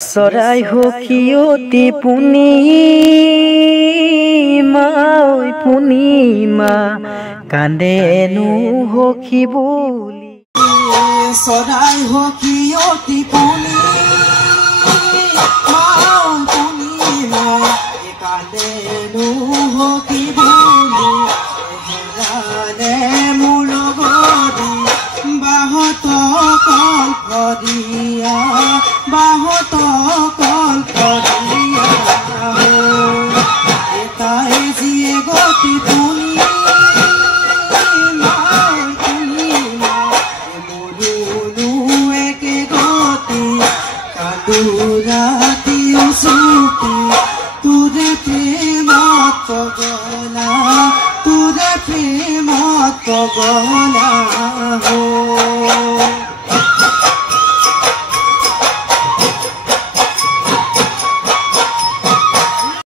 চৰাই সখীয়তি পূৰ্ণিমা কান্দেনো সখী বুলি চৰাই সখীয়তি পূৰ্ণিমা কান্দেনো সখী বুলি হেৰালে মোৰ গৰি বাহত কল্পদিয়া বাহত কল্পদিয়া এটাই যিয়ে গতি পূৰ্ণিমা মোৰো একে গতি কাদু ৰাতি চুটি তোৰে প্ৰেমত পগলা তোৰে প্ৰেমত পগলা